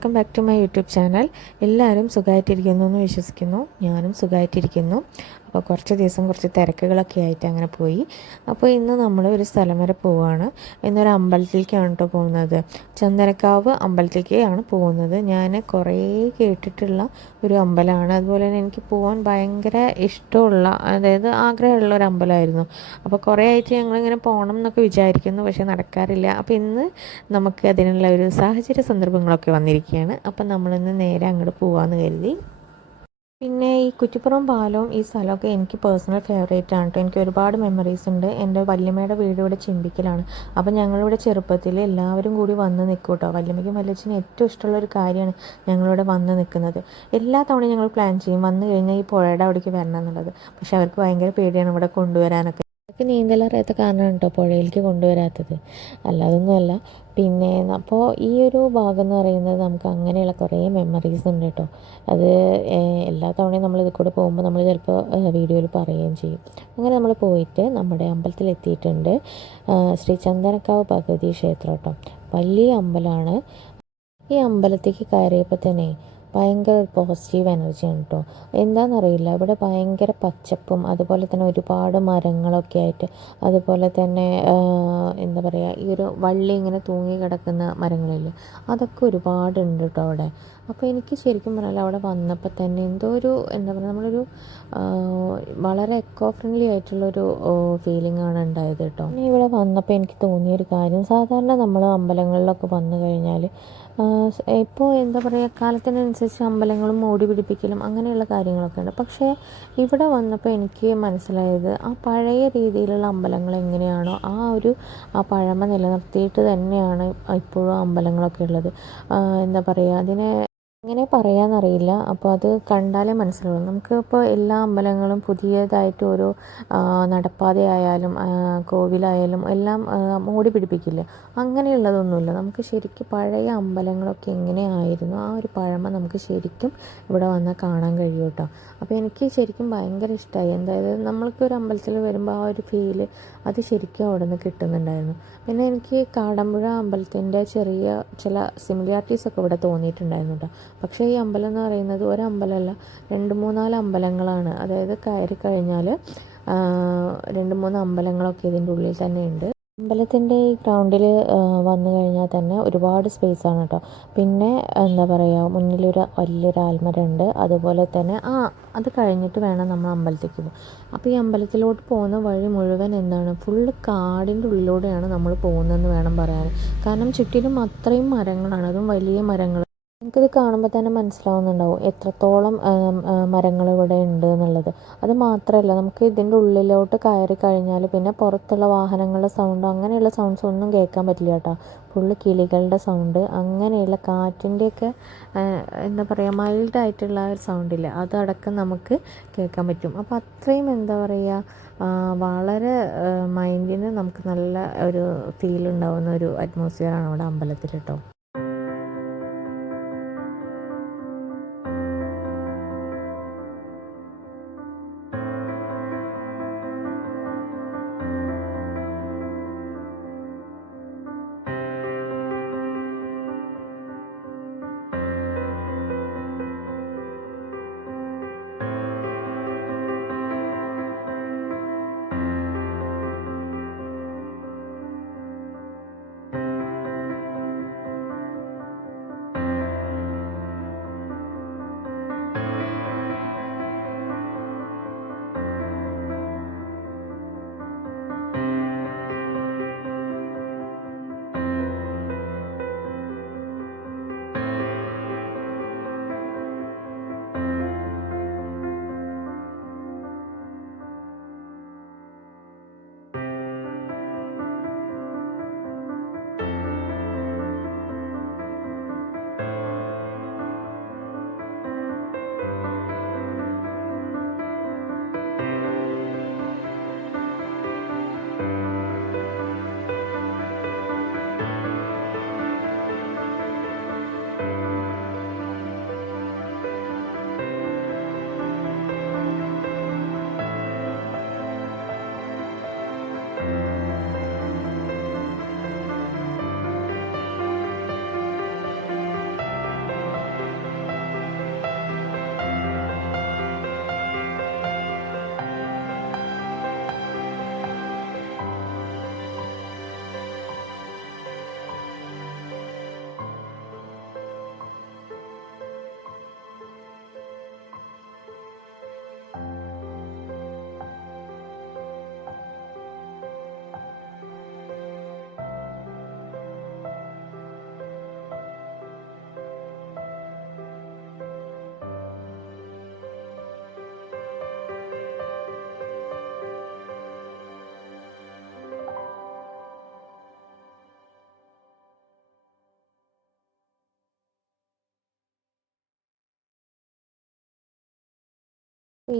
Welcome back to my YouTube channel. എല്ലാവരും സുഖമായിട്ടിരിക്കുന്നു എന്ന് വിശ്വസിക്കുന്നു. ഞാനും സുഖമായിട്ടിരിക്കുന്നു. അപ്പോൾ കുറച്ച് ദിവസം കുറച്ച് തിരക്കുകളൊക്കെ ആയിട്ട് അങ്ങനെ പോയി. അപ്പോൾ ഇന്ന് നമ്മൾ ഒരു സ്ഥലം വരെ പോവുകയാണ്. ഇന്നൊരു അമ്പലത്തിലേക്കാണ് കേട്ടോ പോകുന്നത്. ചന്ദനക്കാവ് അമ്പലത്തിലേക്കാണ് പോകുന്നത്. ഞാൻ കുറേ കേട്ടിട്ടുള്ള ഒരു അമ്പലമാണ്. അതുപോലെ തന്നെ എനിക്ക് പോകാൻ ഭയങ്കര ഇഷ്ടമുള്ള, അതായത് ആഗ്രഹമുള്ള ഒരു അമ്പലമായിരുന്നു. അപ്പോൾ കുറേ ആയിട്ട് ഞങ്ങളിങ്ങനെ പോകണം എന്നൊക്കെ വിചാരിക്കുന്നു, പക്ഷേ നടക്കാറില്ല. അപ്പോൾ ഇന്ന് നമുക്ക് അതിനുള്ള ഒരു സാഹചര്യ സന്ദർഭങ്ങളൊക്കെ വന്നിരിക്കുകയാണ്. അപ്പം നമ്മളിന്ന് നേരെ അങ്ങോട്ട് പോകാമെന്ന് കരുതി. പിന്നെ ഈ കുറ്റിപ്പുറം പാലവും ഈ സ്ഥലമൊക്കെ എനിക്ക് പേഴ്സണൽ ഫേവറേറ്റ് ആണ് കേട്ടോ. എനിക്ക് ഒരുപാട് മെമ്മറീസ് ഉണ്ട്. എൻ്റെ വല്യമ്മയുടെ വീട് ഇവിടെ ചിമ്പിക്കലാണ്. അപ്പം ഞങ്ങളിവിടെ ചെറുപ്പത്തിൽ എല്ലാവരും കൂടി വന്ന് നിൽക്കും കേട്ടോ. വല്യമ്മയ്ക്കും വല്യച്ഛനും ഏറ്റവും ഇഷ്ടമുള്ള ഒരു കാര്യമാണ് ഞങ്ങളിവിടെ വന്ന് നിൽക്കുന്നത്. എല്ലാ തവണയും ഞങ്ങൾ പ്ലാൻ ചെയ്യും വന്നു കഴിഞ്ഞാൽ ഈ പുഴയുടെ അവിടേക്ക് വരണം എന്നുള്ളത്. പക്ഷെ അവർക്ക് ഭയങ്കര പേടിയാണ് ഇവിടെ കൊണ്ടുവരാനൊക്കെ. അവർക്ക് നീന്തലറിയാത്ത കാരണമാണ് കേട്ടോ പുഴയിലേക്ക് കൊണ്ടുവരാത്തത്, അല്ലാതൊന്നുമല്ല. പിന്നെ അപ്പോൾ ഈ ഒരു ഭാഗം എന്ന് പറയുന്നത് നമുക്ക് അങ്ങനെയുള്ള കുറേ മെമ്മറീസ് ഉണ്ട് കേട്ടോ. അത് എല്ലാ തവണയും നമ്മൾ ഇതിൽ കൂടെ പോകുമ്പോൾ നമ്മൾ ചിലപ്പോൾ വീഡിയോയിൽ പറയുകയും ചെയ്യും. അങ്ങനെ നമ്മൾ പോയിട്ട് നമ്മുടെ അമ്പലത്തിലെത്തിയിട്ടുണ്ട്. ശ്രീ ചന്ദനക്കാവ് ഭഗവതി ക്ഷേത്രം കേട്ടോ. വലിയ അമ്പലമാണ്. ഈ അമ്പലത്തേക്ക് കയറിയപ്പോൾ തന്നെ ഭയങ്കര ഒരു പോസിറ്റീവ് എനർജിയാണ് കേട്ടോ. എന്താണെന്നറിയില്ല, ഇവിടെ ഭയങ്കര പച്ചപ്പും അതുപോലെ തന്നെ ഒരുപാട് മരങ്ങളൊക്കെ ആയിട്ട്, അതുപോലെ തന്നെ എന്താ പറയുക, ഈ ഒരു വള്ളി ഇങ്ങനെ തൂങ്ങി കിടക്കുന്ന മരങ്ങളില്ലേ, അതൊക്കെ ഒരുപാടുണ്ട് കേട്ടോ അവിടെ. അപ്പോൾ എനിക്ക് ശരിക്കും പറഞ്ഞാൽ അവിടെ വന്നപ്പോൾ തന്നെ എന്തോ ഒരു എന്താ പറയുക, നമ്മളൊരു വളരെ എക്കോ ഫ്രണ്ട്ലി ആയിട്ടുള്ളൊരു ഫീലിംഗ് ആണ് ഉണ്ടായത് കേട്ടോ. പിന്നെ ഇവിടെ വന്നപ്പോൾ എനിക്ക് തോന്നിയൊരു കാര്യം, സാധാരണ നമ്മൾ അമ്പലങ്ങളിലൊക്കെ വന്നു കഴിഞ്ഞാൽ ഇപ്പോൾ എന്താ പറയുക, കാലത്തിനനുസരിച്ച് അമ്പലങ്ങളും മോടി പിടിപ്പിക്കലും അങ്ങനെയുള്ള കാര്യങ്ങളൊക്കെ ഉണ്ട്. പക്ഷേ ഇവിടെ വന്നപ്പോൾ എനിക്ക് മനസ്സിലായത്, ആ പഴയ രീതിയിലുള്ള അമ്പലങ്ങൾ എങ്ങനെയാണോ ആ പഴമ നിലനിർത്തിയിട്ട് തന്നെയാണ് ഇപ്പോഴും അമ്പലങ്ങളൊക്കെ ഉള്ളത്. എന്താ പറയുക, അതിനെ എങ്ങനെ പറയാമെന്നറിയില്ല. അപ്പോൾ അത് കണ്ടാലേ മനസ്സിലാവും. നമുക്ക് ഇപ്പോൾ എല്ലാ അമ്പലങ്ങളും പുതിയതായിട്ട് ഓരോ നടപ്പാതയായാലും കോവിലായാലും എല്ലാം മോടി പിടിപ്പിക്കില്ല. അങ്ങനെയുള്ളതൊന്നുമില്ല. നമുക്ക് ശരിക്കും പഴയ അമ്പലങ്ങളൊക്കെ എങ്ങനെയായിരുന്നു ആ ഒരു പഴമ നമുക്ക് ശരിക്കും ഇവിടെ വന്നാൽ കാണാൻ കഴിയും കേട്ടോ. അപ്പോൾ എനിക്ക് ശരിക്കും ഭയങ്കര ഇഷ്ടമായി. അതായത് നമ്മൾക്ക് ഒരു അമ്പലത്തിൽ വരുമ്പോൾ ആ ഒരു ഫീല് അത് ശരിക്കും അവിടെ നിന്ന് കിട്ടുന്നുണ്ടായിരുന്നു. പിന്നെ എനിക്ക് കാടമ്പുഴ അമ്പലത്തിൻ്റെ ചെറിയ ചില സിമിലാരിറ്റീസൊക്കെ ഇവിടെ തോന്നിയിട്ടുണ്ടായിരുന്നു കേട്ടോ. പക്ഷേ ഈ അമ്പലം എന്ന് പറയുന്നത് ഒരമ്പലമല്ല, 2-3-4 അമ്പലങ്ങളാണ്. അതായത് കയറി കഴിഞ്ഞാൽ 2-3 അമ്പലങ്ങളൊക്കെ ഇതിൻ്റെ ഉള്ളിൽ തന്നെ ഉണ്ട്. അമ്പലത്തിൻ്റെ ഈ ഗ്രൗണ്ടിൽ വന്നു കഴിഞ്ഞാൽ തന്നെ ഒരുപാട് സ്പേസാണ് കേട്ടോ. പിന്നെ എന്താ പറയുക, മുന്നിലൊരു വലിയൊരു ആൽമരമുണ്ട്. അതുപോലെ തന്നെ അത് കഴിഞ്ഞിട്ട് വേണം നമ്മൾ അമ്പലത്തേക്ക് പോകും. അപ്പോൾ ഈ അമ്പലത്തിലോട്ട് പോകുന്ന വഴി മുഴുവൻ എന്താണ്, ഫുള്ള് കാടിൻ്റെ ഉള്ളിലൂടെയാണ് നമ്മൾ പോകുന്നതെന്ന് വേണം പറയാൻ. കാരണം ചുറ്റിലും അത്രയും മരങ്ങളാണ്, അതും വലിയ മരങ്ങൾ. നിങ്ങൾക്കിത് കാണുമ്പോൾ തന്നെ മനസ്സിലാവുന്നുണ്ടാവും എത്രത്തോളം മരങ്ങൾ ഇവിടെ ഉണ്ട് എന്നുള്ളത്. അത് മാത്രമല്ല, നമുക്ക് ഇതിൻ്റെ ഉള്ളിലോട്ട് കയറി കഴിഞ്ഞാൽ പിന്നെ പുറത്തുള്ള വാഹനങ്ങളുടെ സൗണ്ടോ അങ്ങനെയുള്ള സൗണ്ട്സ് ഒന്നും കേൾക്കാൻ പറ്റില്ല കേട്ടോ. ഫുള്ള് കിളികളുടെ സൗണ്ട്, അങ്ങനെയുള്ള കാറ്റിൻ്റെയൊക്കെ എന്താ പറയുക, മൈൽഡായിട്ടുള്ള ഒരു സൗണ്ടില്ല, അതടക്കം നമുക്ക് കേൾക്കാൻ പറ്റും. അപ്പോൾ അത്രയും എന്താ പറയുക, വളരെ മൈൻഡിന് നമുക്ക് നല്ല ഒരു ഫീൽ ഉണ്ടാവുന്ന ഒരു അറ്റ്മോസ്ഫിയറാണ് അവിടെ അമ്പലത്തിൽ കേട്ടോ.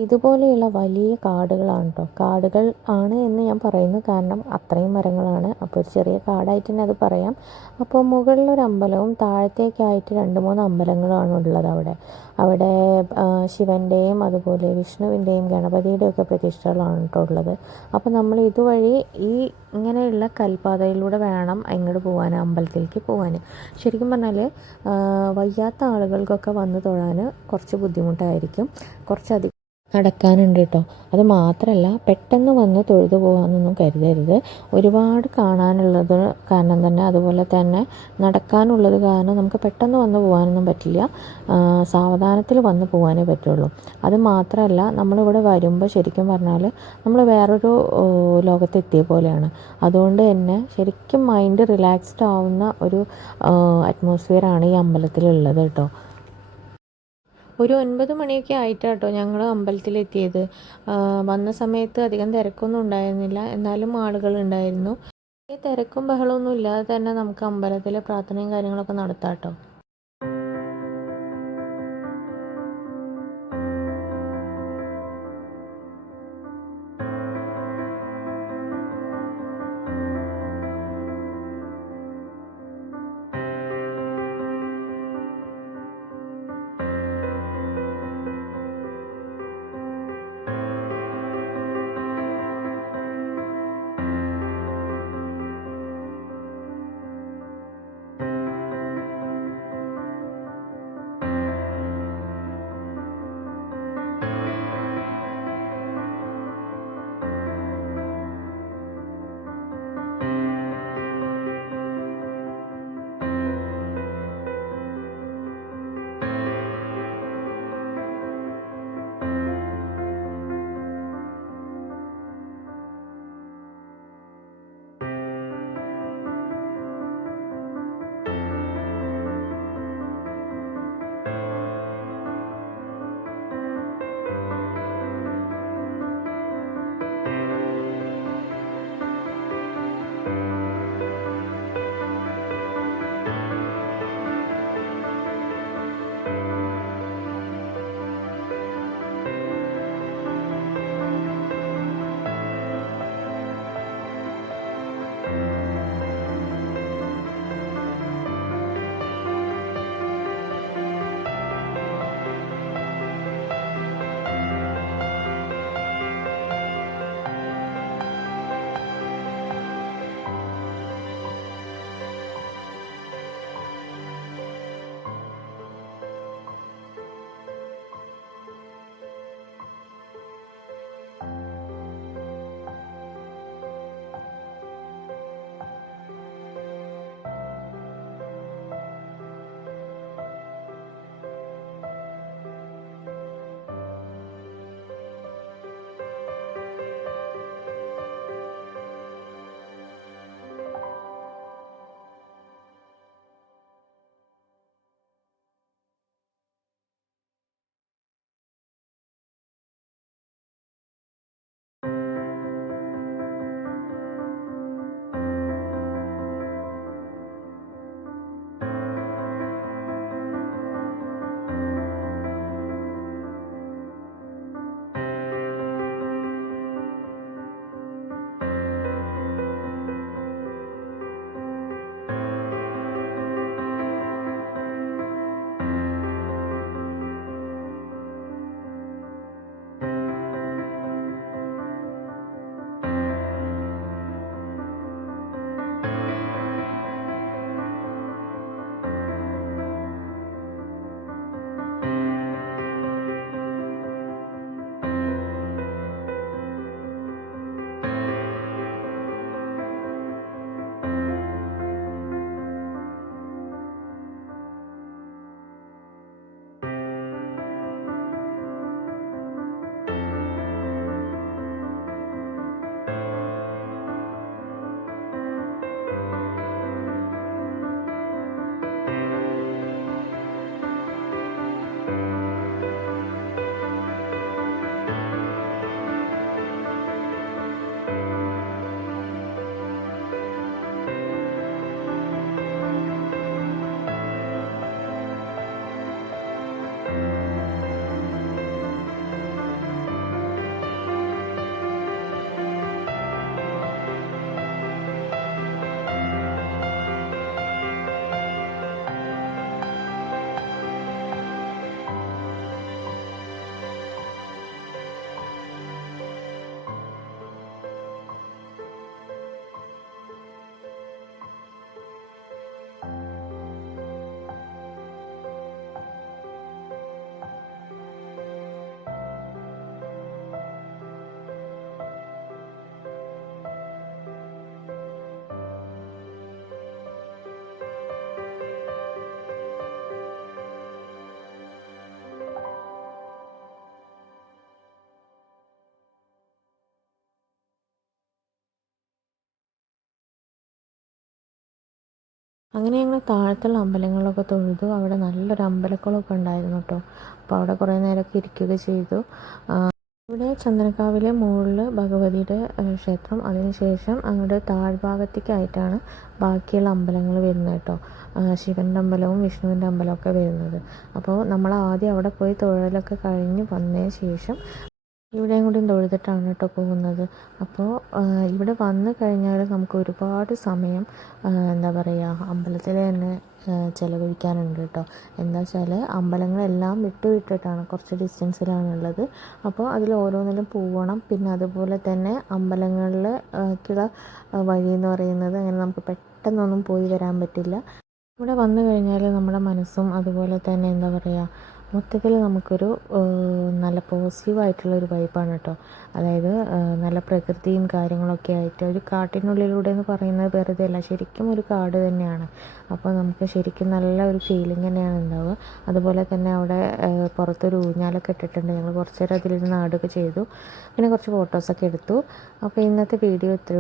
ഇതുപോലെയുള്ള വലിയ കാടുകളാണ് കേട്ടോ. കാടുകൾ ആണ് എന്ന് ഞാൻ പറയുന്നു കാരണം അത്രയും മരങ്ങളാണ്. അപ്പോൾ ഒരു ചെറിയ കാടായിട്ട് തന്നെ അത് പറയാം. അപ്പോൾ മുകളിലൊരു അമ്പലവും താഴത്തേക്കായിട്ട് 2-3 അമ്പലങ്ങളുമാണ് ഉള്ളത് അവിടെ. അവിടെ ശിവൻ്റെയും അതുപോലെ വിഷ്ണുവിൻ്റെയും ഗണപതിയുടെയും ഒക്കെ പ്രതിഷ്ഠകളാണ് കേട്ടോ ഉള്ളത്. അപ്പോൾ നമ്മൾ ഇതുവഴി ഈ ഇങ്ങനെയുള്ള കൽപ്പാതയിലൂടെ വേണം അങ്ങോട്ട് പോകാൻ, അമ്പലത്തിലേക്ക് പോകാൻ. ശരിക്കും പറഞ്ഞാൽ വയ്യാത്ത ആളുകൾക്കൊക്കെ വന്ന് തൊഴാൻ കുറച്ച് ബുദ്ധിമുട്ടായിരിക്കും. കുറച്ചധികം നടക്കാനുണ്ട് കേട്ടോ. അത് മാത്രമല്ല പെട്ടെന്ന് വന്ന് തൊഴുതു പോകാമെന്നൊന്നും കരുതരുത്. ഒരുപാട് കാണാനുള്ളത് കാരണം തന്നെ, അതുപോലെ തന്നെ നടക്കാനുള്ളത് കാരണം നമുക്ക് പെട്ടെന്ന് വന്ന് പോകാനൊന്നും പറ്റില്ല. സാവധാനത്തിൽ വന്ന് പോകാനേ പറ്റുള്ളൂ. അത് മാത്രമല്ല നമ്മളിവിടെ വരുമ്പോൾ ശരിക്കും പറഞ്ഞാൽ നമ്മൾ വേറൊരു ലോകത്തെത്തിയ പോലെയാണ്. അതുകൊണ്ട് തന്നെ ശരിക്കും മൈൻഡ് റിലാക്സ്ഡ് ആവുന്ന ഒരു അറ്റ്മോസ്ഫിയറാണ് ഈ അമ്പലത്തിലുള്ളത് കേട്ടോ. ഒരു 9 മണിയൊക്കെ ആയിട്ടാട്ടോ ഞങ്ങൾ അമ്പലത്തിലെത്തിയത്. വന്ന സമയത്ത് അധികം തിരക്കൊന്നും ഉണ്ടായിരുന്നില്ല, എന്നാലും ആളുകളുണ്ടായിരുന്നു. ഈ തിരക്കും ബഹളമൊന്നും ഇല്ലാതെ തന്നെ നമുക്ക് അമ്പലത്തിലെ പ്രാർത്ഥനയും കാര്യങ്ങളൊക്കെ നടത്താം കേട്ടോ. അങ്ങനെ ഞങ്ങൾ താഴത്തുള്ള അമ്പലങ്ങളിലൊക്കെ തൊഴുതു. അവിടെ നല്ലൊരു അമ്പലക്കുളമൊക്കെ ഉണ്ടായിരുന്നു കേട്ടോ. അപ്പോൾ അവിടെ കുറേ നേരമൊക്കെ ഇരിക്കുകയൊക്കെ ചെയ്തു. ഇവിടെ ചന്ദനക്കാവിലെ മുകളിൽ ഭഗവതിയുടെ ക്ഷേത്രം, അതിനുശേഷം അങ്ങോട്ട് താഴ്ഭാഗത്തേക്കായിട്ടാണ് ബാക്കിയുള്ള അമ്പലങ്ങൾ വരുന്നത് കേട്ടോ. ശിവൻ്റെ അമ്പലവും വിഷ്ണുവിൻ്റെ അമ്പലമൊക്കെ വരുന്നത്. അപ്പോൾ നമ്മൾ ആദ്യം അവിടെ പോയി തൊഴലൊക്കെ കഴിഞ്ഞ് വന്നതിന് ശേഷം ഇവിടെയും കൂടി തൊഴുതിട്ടാണ് കേട്ടോ പോകുന്നത്. അപ്പോൾ ഇവിടെ വന്നു കഴിഞ്ഞാൽ നമുക്ക് ഒരുപാട് സമയം എന്താ പറയുക അമ്പലത്തിൽ തന്നെ ചിലവഴിക്കാനുണ്ട് കേട്ടോ. എന്താ വെച്ചാൽ അമ്പലങ്ങളെല്ലാം വിട്ടിട്ടാണ്, കുറച്ച് ഡിസ്റ്റൻസിലാണുള്ളത്. അപ്പോൾ അതിൽ ഓരോന്നിലും പോകണം. പിന്നെ അതുപോലെ തന്നെ അമ്പലങ്ങളിലേക്കുള്ള വഴി എന്ന് പറയുന്നത് അങ്ങനെ നമുക്ക് പെട്ടെന്നൊന്നും പോയി വരാൻ പറ്റില്ല. ഇവിടെ വന്നു കഴിഞ്ഞാൽ നമ്മുടെ മനസ്സും അതുപോലെ തന്നെ എന്താ പറയുക മൊത്തത്തിൽ നമുക്കൊരു നല്ല പോസിറ്റീവായിട്ടുള്ളൊരു വൈബാണ് കേട്ടോ. അതായത് നല്ല പ്രകൃതിയും കാര്യങ്ങളൊക്കെ ആയിട്ട് ഒരു കാട്ടിനുള്ളിലൂടെ എന്ന് പറയുന്നത് വെറുതെ അല്ല, ശരിക്കും ഒരു കാട് തന്നെയാണ്. അപ്പോൾ നമുക്ക് ശരിക്കും നല്ല ഒരു ഫീലിംഗ് തന്നെയാണ് ഉണ്ടാവുക. അതുപോലെ തന്നെ അവിടെ പുറത്തൊരു ഊഞ്ഞാലൊക്കെ ഇട്ടിട്ടുണ്ട്. ഞങ്ങൾ കുറച്ച് നേരം അതിലിരുന്ന് ആടുകയൊക്കെ ചെയ്തു. പിന്നെ കുറച്ച് ഫോട്ടോസൊക്കെ എടുത്തു. അപ്പോൾ ഇന്നത്തെ വീഡിയോ ഇത്രയും.